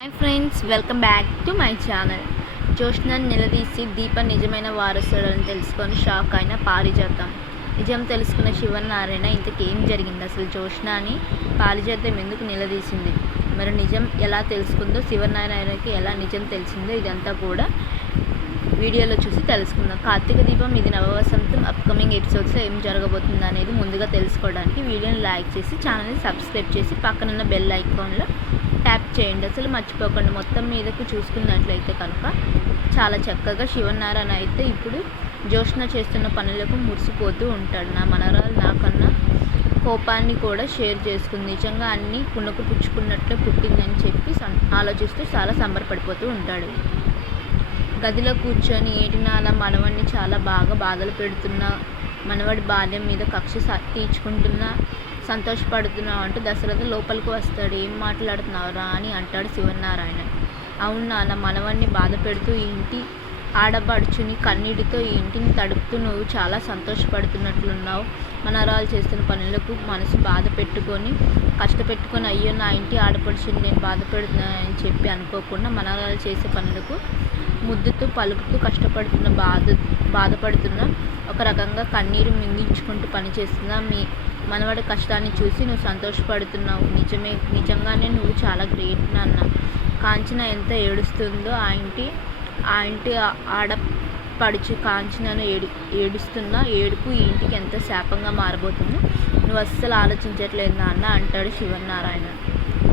Hi friends welcome back to my channel జ్యోష్ణాన్ని నిలదీసి దీప నిజమైన వారసుడని తెలుసుకొని షాక్ అయిన పారిజాతం. నిజం తెలుసుకున్న శివనారాయణ ఇంతకేం ఏం జరిగింది? అసలు జోష్నాని పారిజాతం ఎందుకు నిలదీసింది? మరి నిజం ఎలా తెలుసుకుందో శివనారాయణకి ఎలా నిజం తెలిసిందో ఇదంతా కూడా వీడియోలో చూసి తెలుసుకుందాం. కార్తీక దీపం ఇది నవవసంతం అప్కమింగ్ ఎపిసోడ్స్లో ఏం జరగబోతుంది అనేది ముందుగా తెలుసుకోవడానికి వీడియోని లైక్ చేసి ఛానల్ని సబ్స్క్రైబ్ చేసి పక్కనున్న బెల్ ఐకాన్లో ట్యాప్ చేయండి. అసలు మర్చిపోకండి. మొత్తం మీదకు చూసుకున్నట్లయితే కనుక చాలా చక్కగా శివనారాయణ అయితే ఇప్పుడు జోష్ణ చేస్తున్న పనులకు మురిసిపోతూ ఉంటాడు. నా మనరాలు నాకన్నా కోపాన్ని కూడా షేర్ చేసుకుంది. నిజంగా అన్నీ కునకు పుచ్చుకున్నట్లే పుట్టిందని చెప్పి సం- ఆలోచిస్తూ చాలా సంబరపడిపోతూ ఉంటాడు. గదిలో కూర్చొని ఏటినాల మనవడిని చాలా బాగా బాధలు పెడుతున్న మనవడి బాల్యం మీద కక్ష తీర్చుకుంటున్న తీర్చుకుంటున్నా సంతోషపడుతున్నావు అంటూ దశరథ లోపలికి వస్తాడు. ఏం మాట్లాడుతున్నావురా? అని అంటాడు శివనారాయణ అవును నాన్న మనవడిని బాధ పెడుతూ ఇంటి ఆడపడుచుని కన్నీటితో ఈ ఇంటిని తడుపుతూ నువ్వు చాలా సంతోషపడుతున్నట్లున్నావు. మనరాలు చేస్తున్న పనులకు మనసు బాధ పెట్టుకొని కష్టపెట్టుకొని అయ్యో నా ఇంటి ఆడపడుచుని నేను బాధ పెడుతున్నానని చెప్పి అనుకోకుండా మనరాలు చేసే పనులకు ముద్దుతూ పలుకుతూ కష్టపడుతున్న బాధ బాధపడుతున్న ఒక రకంగా కన్నీరు మింగించుకుంటూ పనిచేస్తున్న మీ మనవాడి కష్టాన్ని చూసి నువ్వు సంతోషపడుతున్నావు. నిజమే నిజంగానే నువ్వు చాలా గ్రేట్ నాన్న. కాంచన ఎంత ఏడుస్తుందో ఆ ఇంటి ఆ ఇంటి ఆ- ఆడపడుచు కాంచనను ఏడు ఏడుస్తున్న ఏడుపు ఈ ఇంటికి ఎంత శాపంగా మారబోతుందో. నువ్వు అస్సలు ఆలోచించట్లేదు నాన్న అంటాడు శివనారాయణ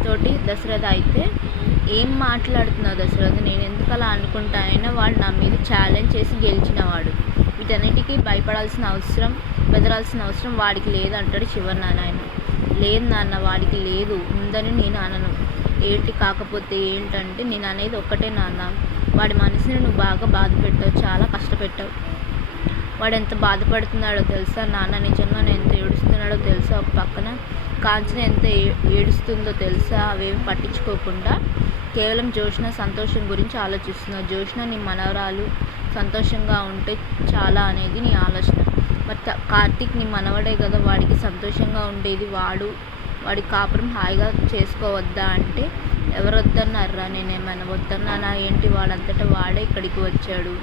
తోటి దశరథ అయితే ఏం మాట్లాడుతున్నావు దశరథ? నేను ఎందుకు అలా అనుకుంటానైనా వాడు నా మీద ఛాలెంజ్ చేసి గెలిచినవాడు. వీటన్నిటికీ భయపడాల్సిన అవసరం బెదరాల్సిన అవసరం వాడికి లేదంటాడు శివనారాయణ లేదు నాన్న వాడికి లేదు. ఉందని నేను అనను. ఏంటి కాకపోతే ఏంటంటే నేను అనేది ఒక్కటే నాన్న. వాడి మనసుని నువ్వు బాగా బాధ పెట్టావు చాలా కష్టపెట్టావు. వాడు ఎంత బాధపడుతున్నాడో తెలుసా నాన్న? నిజంగా ఎంత ఏడుస్తున్నాడో తెలుసా? ఒక పక్కన కాంచన ఎంత ఏడుస్తుందో తెలుసా? అవేమి పట్టించుకోకుండా కేవలం జోష్న సంతోషం గురించి ఆలోచిస్తున్నావు జోష్న నీ మనవరాలు సంతోషంగా ఉంటే చాలా అనేది నీ ఆలోచన. మరి కార్తీక్ నీ మనవడే కదా వాడికి సంతోషంగా ఉండేది వాడు. వాడి కాపురం హాయిగా చేసుకోవద్దా అంటే ఎవరు వద్దన్నారా నేనేమైనా వద్దన్నానా? ఏంటి? వాడంతటా వాడే ఇక్కడికి వచ్చాడు.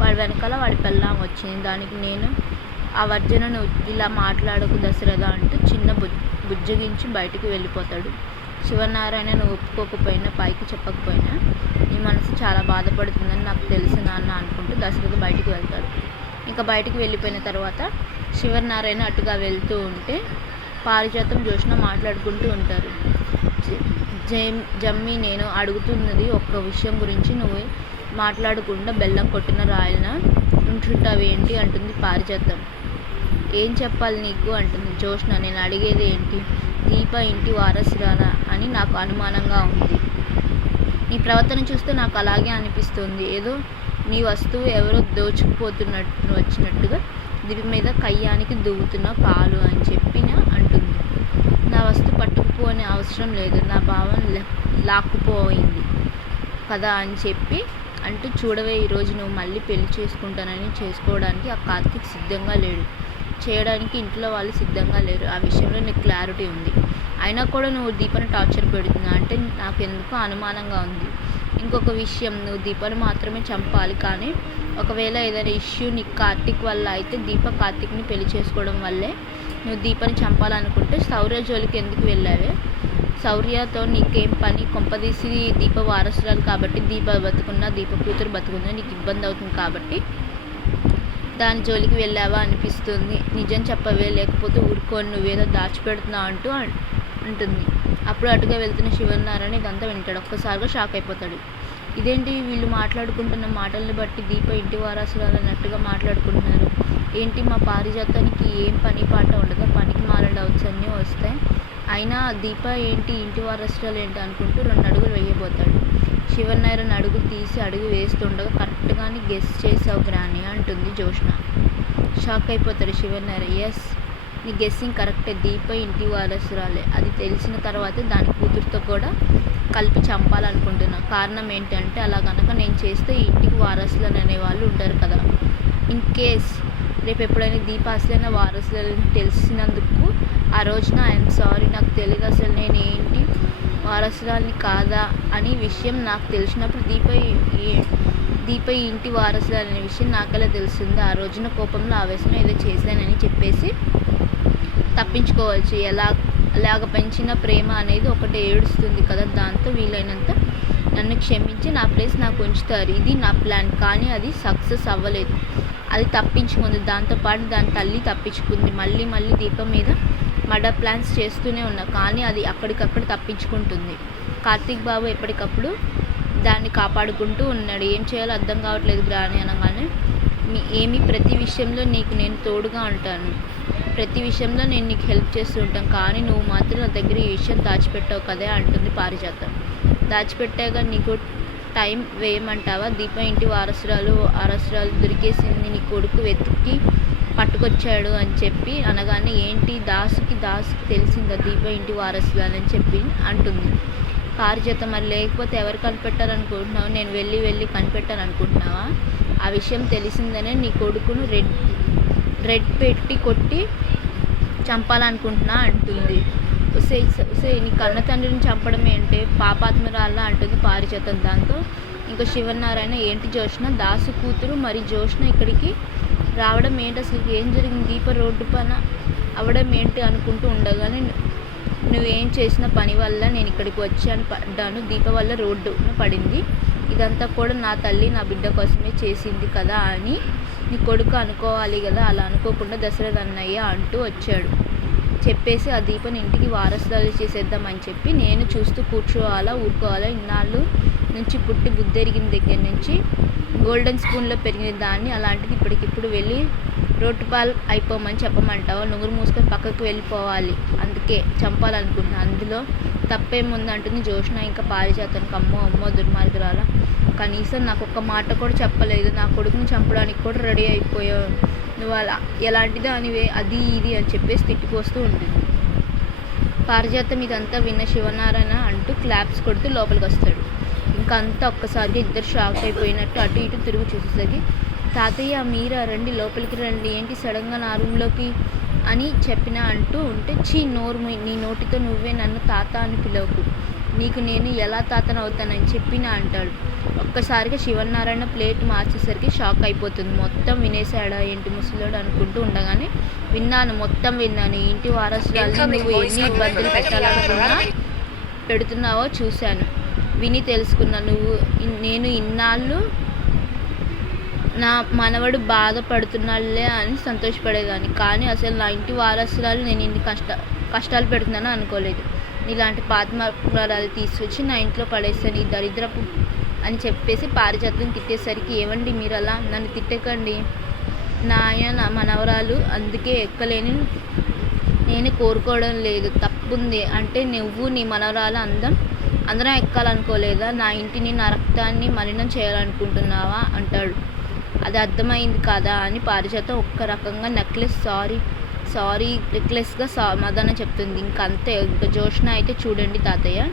వాడి వెనకాల వాడి పెళ్ళాం వచ్చింది. దానికి నేను ఆ వర్జనను ఇలా మాట్లాడకు దశరథ అంటూ చిన్న బుజ్ బుజ్జగించి బయటికి వెళ్ళిపోతాడు. శివనారాయణ నువ్వు ఒప్పుకోకపోయినా పైకి చెప్పకపోయినా నీ మనసు చాలా బాధపడుతుందని నాకు తెలుసు నాన్న అనుకుంటూ దశరథ బయటికి వెళ్తాడు. ఇంకా బయటికి వెళ్ళిపోయిన తర్వాత శివనారాయణ అటుగా వెళ్తూ ఉంటే పారిజాతం జోష్న మాట్లాడుకుంటూ ఉంటారు. జమ్మి నేను అడుగుతున్నది ఒక్క విషయం గురించి నువ్వు మాట్లాడకుండా బెల్లం కొట్టిన రాయలన ఉంటుంటావేంటి అంటుంది పారిజాతం. ఏం చెప్పాలి నీకు అంటుంది జోష్న. నేను అడిగేది ఏంటి? దీప ఇంటి వారసురాలా అని నాకు అనుమానంగా ఉంది. నీ ప్రవర్తన చూస్తే నాకు అలాగే అనిపిస్తుంది. ఏదో నీ వస్తువు ఎవరో దోచుకుపోతున్నట్టు వచ్చినట్టుగా దీని మీద కయ్యానికి దువ్వుతున్న పాలు అని చెప్పిన ఉంటుంది. నా వస్తువు పట్టుకుపోనే అవసరం లేదు. నా భావం లాక్కుపోయింది. కదా అని చెప్పి అంటూ చూడవే ఈరోజు నువ్వు మళ్ళీ పెళ్ళి చేసుకుంటానని చేసుకోవడానికి ఆ కార్తీక్ సిద్ధంగా లేడు. చేయడానికి ఇంట్లో వాళ్ళు సిద్ధంగా లేరు. ఆ విషయంలో నీకు క్లారిటీ ఉంది. అయినా కూడా నువ్వు దీపని టార్చర్ పెడుతున్నా అంటే నాకు ఎందుకు అనుమానంగా ఉంది. ఇంకొక విషయం నువ్వు దీపను మాత్రమే చంపాలి కానీ ఒకవేళ ఏదైనా ఇష్యూ నీకు కార్తీక్ వల్ల అయితే దీప కార్తీక్ని పెళ్ళి చేసుకోవడం వల్లే నువ్వు దీపని చంపాలనుకుంటే శౌర్య జోలికి ఎందుకు వెళ్ళావే? శౌర్యతో నీకేం పని? కొంపదీసి దీప వారసురాలు కాబట్టి దీప బతుకున్నా దీప కూతురు బతుకున్నా నీకు ఇబ్బంది అవుతుంది కాబట్టి దాని జోలికి వెళ్ళావా అనిపిస్తుంది. నిజం చెప్పవే లేకపోతే ఊరుకొని నువ్వేదో దాచిపెడుతున్నావు అంటూ ఉంటుంది అంటుంది. అప్పుడు అటుగా వెళ్తున్న శివనారాయణ ఇదంతా వింటాడు. ఒక్కసారిగా షాక్ అయిపోతాడు. ఇదేంటి వీళ్ళు మాట్లాడుకుంటున్న మాటల్ని బట్టి దీప ఇంటి వారసురాలు అన్నట్టుగా మాట్లాడుకుంటున్నారు. ఏంటి మా పారిజాతానికి ఏం పని పాట ఉండదు? పనికి మాల అన్నీ వస్తాయి. అయినా దీప ఏంటి ఇంటి వారసురాలు ఏంటి అనుకుంటూ రెండు అడుగులు వేయబోతాడు. శివనారాయణ అడుగు తీసి అడుగు వేస్తుండగా కరెక్ట్గానే గెస్ చేసావు గ్రాని అంటుంది జోష్ణ షాక్ అయిపోతాడు శివనారాయణ ఎస్ నీ గెస్సింగ్ కరెక్టే. దీప ఇంటి వారసురాలే. అది తెలిసిన తర్వాత దాని కూతురుతో కూడా కలిపి చంపాలనుకుంటున్నా. కారణం ఏంటంటే అలా కనుక నేను చేస్తే ఇంటికి వారసులు అనే వాళ్ళు ఉంటారు కదా. ఇన్ కేస్ రేపు ఎప్పుడైనా దీప అసలైన వారసులని తెలిసినందుకు ఆ రోజున ఐఎమ్ సారీ నాకు తెలియదు అసలు నేను ఏంటి వారసురాలిని కాదా అని విషయం నాకు తెలిసినప్పుడు దీప దీప ఇంటి వారసురాలు అనే విషయం నాకెలా తెలిసింది ఆ రోజున కోపంలో ఆవేశంలో ఏదో చేశానని చెప్పేసి తప్పించుకోవచ్చు. ఎలా అలాగ పెంచిన ప్రేమ అనేది ఒకటి ఏడుస్తుంది కదా దాంతో వీలైనంత నన్ను క్షమించి నా ప్లేస్ నాకు ఉంచుతారు. ఇది నా ప్లాన్ కానీ అది సక్సెస్ అవ్వలేదు. అది తప్పించుకుంది. దాంతోపాటు దాని తల్లి తప్పించుకుంది. మళ్ళీ మళ్ళీ దీపం మీద మర్డర్ ప్లాన్స్ చేస్తూనే ఉన్నా కానీ అది అక్కడికక్కడ తప్పించుకుంటుంది. కార్తీక్ బాబు ఎప్పటికప్పుడు దాన్ని కాపాడుకుంటూ ఉన్నాడు. ఏం చేయాలో అర్థం కావట్లేదు గ్రాని అనగానే మీ ఏమి ప్రతి విషయంలో నీకు నేను తోడుగా ఉంటాను. ప్రతి విషయంలో నేను నీకు హెల్ప్ చేస్తూ ఉంటాం. కానీ నువ్వు మాత్రం నా దగ్గర ఈ విషయం దాచిపెట్టావు కదే అంటుంది పారిజాతం. దాచిపెట్టాక నీకు టైం వేయమంటావా? దీప ఇంటి వారసురాలు వారసురాలు దొరికేసింది నీ కొడుకు వెతికి పట్టుకొచ్చాడు అని చెప్పి అనగానే ఏంటి దాసుకి దాసుకి తెలిసిందా దీప ఇంటి వారసురాలు? అని చెప్పి అంటుంది. పారిజాతం మరి లేకపోతే ఎవరు కనిపెట్టాలనుకుంటున్నావు? నేను వెళ్ళి వెళ్ళి కనిపెట్టాలనుకుంటున్నావా? ఆ విషయం తెలిసిందనే నీ కొడుకును రెడ్ రెడ్ పెట్టి కొట్టి చంపాలనుకుంటున్నా అంటుంది. సే ఉసే నీ కన్న తండ్రిని చంపడం ఏంటి? పాపాత్మరాలా అంటుంది పారిజాతం దాంతో. ఇంకా శివనారాయణ ఏంటి జోష్న? దాసు కూతురు మరి జోష్న ఇక్కడికి రావడం ఏంటి? అసలు ఏం జరిగింది? దీప రోడ్డు పైన అవడం ఏంటి అనుకుంటూ ఉండగానే నువ్వేం చేసిన పని వల్ల నేను ఇక్కడికి వచ్చాను? పడ్డాను. దీప వల్ల రోడ్డున పడింది. ఇదంతా కూడా నా తల్లి నా బిడ్డ కోసమే చేసింది కదా అని నీ కొడుకు అనుకోవాలి కదా అలా అనుకోకుండా దశరథ అన్నయ్య అంటూ వచ్చాడు. చెప్పేసి ఆ దీపని ఇంటికి వారసురాలు చేసేద్దామని చెప్పి నేను చూస్తూ కూర్చోవాలా ఊరుకోవాలా ఇన్నాళ్ళు నుంచి పుట్టి బుద్ధెరిగిన దగ్గర నుంచి గోల్డెన్ స్పూన్లో పెరిగిన దాన్ని అలాంటిది ఇప్పటికిప్పుడు వెళ్ళి రోడ్డు పాలు అయిపోమని చెప్పమంటావా? నుగురు మూసుకొని పక్కకు వెళ్ళిపోవాలి. అందుకే చంపాలనుకుంటున్నా. అందులో తప్పేముంది అంటుంది జోష్న ఇంకా పారిజాతానికి అమ్మో అమ్మో దుర్మార్గురాల. కనీసం నాకు ఒక్క మాట కూడా చెప్పలేదు. నా కొడుకుని చంపడానికి కూడా రెడీ అయిపోయావు. నువ్వు అలా ఎలాంటిదో అనివే అది ఇది అని చెప్పేసి తిట్టిపోస్తూ ఉంటుంది. పారిజాతం ఇదంతా విన్న శివనారాయణ అంటూ క్లాప్స్ కొడుతూ లోపలికి వస్తాడు. ఇంకా అంతా ఒక్కసారిగా ఇద్దరు షాక్ అయిపోయినట్టు అటు ఇటు తిరుగు చూసేసరికి తాతయ్య మీరా రండి లోపలికి రండి. ఏంటి సడన్గా నా రూమ్లోకి అని చెప్పిన అంటూ ఉంటే చీ నోరు నీ నోటితో నువ్వే నన్ను తాత అని పిలవకు. నీకు నేను ఎలా తాతను అవుతానని చెప్పిన అంటాడు. ఒక్కసారిగా శివనారాయణ ప్లేట్ మార్చేసరికి షాక్ అయిపోతుంది. మొత్తం వినేశాడా ఏంటి ముసలోడు అనుకుంటూ ఉండగానే విన్నాను మొత్తం విన్నాను. ఇంటి వారసురాలు నువ్వు ఎన్ని ఇబ్బందులు పెట్టాలనుకున్నా పెడుతున్నావో చూశాను. విని తెలుసుకున్నా. నువ్వు నేను ఇన్నాళ్ళు నా మనవడు బాధపడుతున్నాడులే అని సంతోషపడేదాన్ని. కానీ అసలు నా ఇంటి వారసురాలు నేను ఇన్ని కష్ట కష్టాలు పెడుతున్నాను అనుకోలేదు. ఇలాంటి పాతమరాలు తీసుకొచ్చి నా ఇంట్లో పడేస్తాను ఈ దరిద్రపు అని చెప్పేసి పారిజాతం తిట్టేసరికి ఏవండి మీరు అలా నన్ను తిట్టకండి. నా ఆయన నా మనవరాలు అందుకే ఎక్కలేని నేను కోరుకోవడం లేదు. తప్పుంది. అంటే నువ్వు నీ మనవరాలు అందం అందరం ఎక్కాలనుకోలేదా? నా ఇంటిని నా రక్తాన్ని మలినం చేయాలనుకుంటున్నావా? అంటాడు. అది అర్థమైంది కదా అని పారిజాతం ఒక్క రకంగా నెక్లెస్ సారీ సారీ నెక్లెస్గా సమాధానం చెప్తుంది. ఇంక అంతే ఇంకా జోష్న అయితే చూడండి తాతయ్య.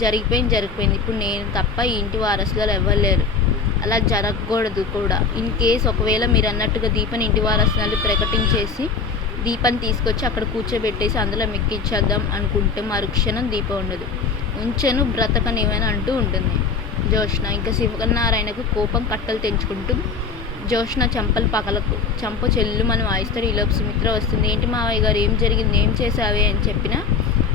జరిగిపోయింది జరిగిపోయింది. ఇప్పుడు నేను తప్ప ఇంటి వారసులు ఎవ్వలేరు లేరు. అలా జరగకూడదు కూడా. ఇన్ కేస్ ఒకవేళ మీరు అన్నట్టుగా దీపని ఇంటి వారసులు ప్రకటించేసి దీపాన్ని తీసుకొచ్చి అక్కడ కూర్చోబెట్టేసి అందులో మెక్కిచ్చేద్దాం అనుకుంటే మరుక్షణం దీపం ఉండదు. ఉంచెను బ్రతకనివని అంటూ ఉంటుంది జోష్న. ఇంకా శివనారాయణకు కోపం కట్టలు తెంచుకుంటూ జోష్న చంపలు పగలకు. చంప చెల్లు మనం వాయిస్తాడు ఈలోపు సుమిత్ర వస్తుంది. ఏంటి మావయ్య గారు ఏం జరిగింది? ఏం చేసావే అని చెప్పిన?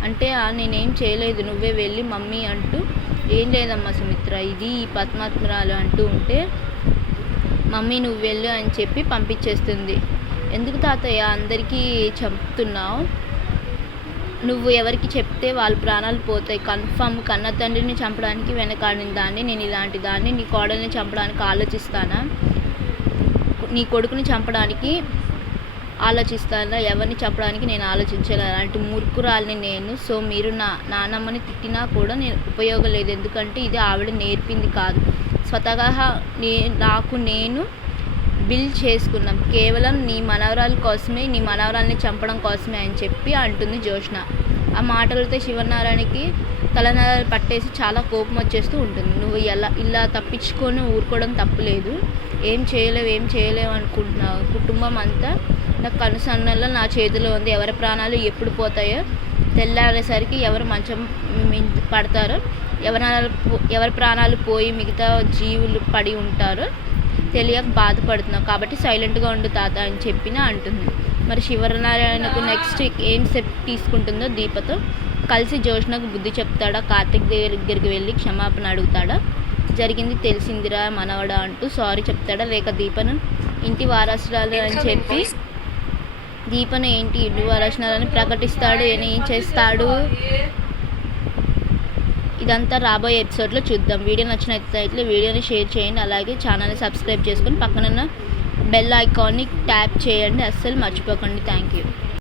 అంటే నేనేం చేయలేదు. నువ్వే వెళ్ళి మమ్మీ అంటూ ఏం లేదమ్మా సుమిత్ర ఇది ఈ పద్మాత్మరాలు అంటూ ఉంటే మమ్మీ నువ్వు వెళ్ళు అని చెప్పి పంపించేస్తుంది. ఎందుకు తాతయ్య అందరికీ చంపుతున్నావు? నువ్వు ఎవరికి చెప్తే వాళ్ళ ప్రాణాలు పోతాయి. కన్ఫర్మ్ కన్న తండ్రిని చంపడానికి వెనకాడిన దాన్ని నేను ఇలాంటి దాన్ని నీ కోడల్ని చంపడానికి ఆలోచిస్తానా? నీ కొడుకుని చంపడానికి ఆలోచిస్తానా? ఎవరిని చంపడానికి నేను ఆలోచించాను? అలాంటి మూర్ఖురాల్ని నేను. సో మీరు నా నానమ్మని తిట్టినా కూడా నేను ఉపయోగం లేదు. ఎందుకంటే ఇది ఆవిడ నేర్పింది కాదు. స్వతహా నే నాకు నేను బిల్ చేసుకున్నాం. కేవలం నీ మనవరాల కోసమే నీ మనవరాల్ని చంపడం కోసమే అని చెప్పి అంటుంది జోష్న ఆ మాటలతో శివనారాయణకి తలనరాలు పట్టేసి చాలా కోపం వచ్చేస్తూ ఉంటుంది. నువ్వు ఎలా ఇలా తప్పించుకొని ఊరుకోవడం తప్పులేదు ఏం చేయలేవు ఏం చేయలేవు అనుకుంటున్నావు. కుటుంబం అంతా నా కనుసన్నల్లో నా చేతిలో ఉంది. ఎవరి ప్రాణాలు ఎప్పుడు పోతాయో తెల్లారేసరికి ఎవరు మంచం పడతారో ఎవరి ఎవరి ప్రాణాలు పోయి మిగతా జీవులు పడి ఉంటారో తెలియక బాధపడుతున్నావు. కాబట్టి సైలెంట్గా ఉండు తాత అని చెప్పిన అంటుంది. మరి శివనారాయణకు నెక్స్ట్ ఏం స్టెప్ తీసుకుంటుందో దీపతో కలిసి జోష్నకు బుద్ధి చెప్తాడా? కార్తిక్ దగ్గరికి వెళ్ళి క్షమాపణ అడుగుతాడా? జరిగింది తెలిసిందిరా మనవడా అంటూ సారీ చెప్తాడా లేక దీపను ఇంటి వారసురాలు అని చెప్పి దీపను ఏంటి ఇల్లు వారసురాలని ప్రకటిస్తాడు ఏం చేస్తాడు? ఇదంతా రాబోయే ఎపిసోడ్లో చూద్దాం. వీడియో నచ్చినట్లయితే వీడియోని షేర్ చేయండి. అలాగే ఛానల్ని సబ్స్క్రైబ్ చేసుకొని పక్కనున్న బెల్ ఐకాన్ని ట్యాప్ చేయండి. అస్సలు మర్చిపోకండి. Thank you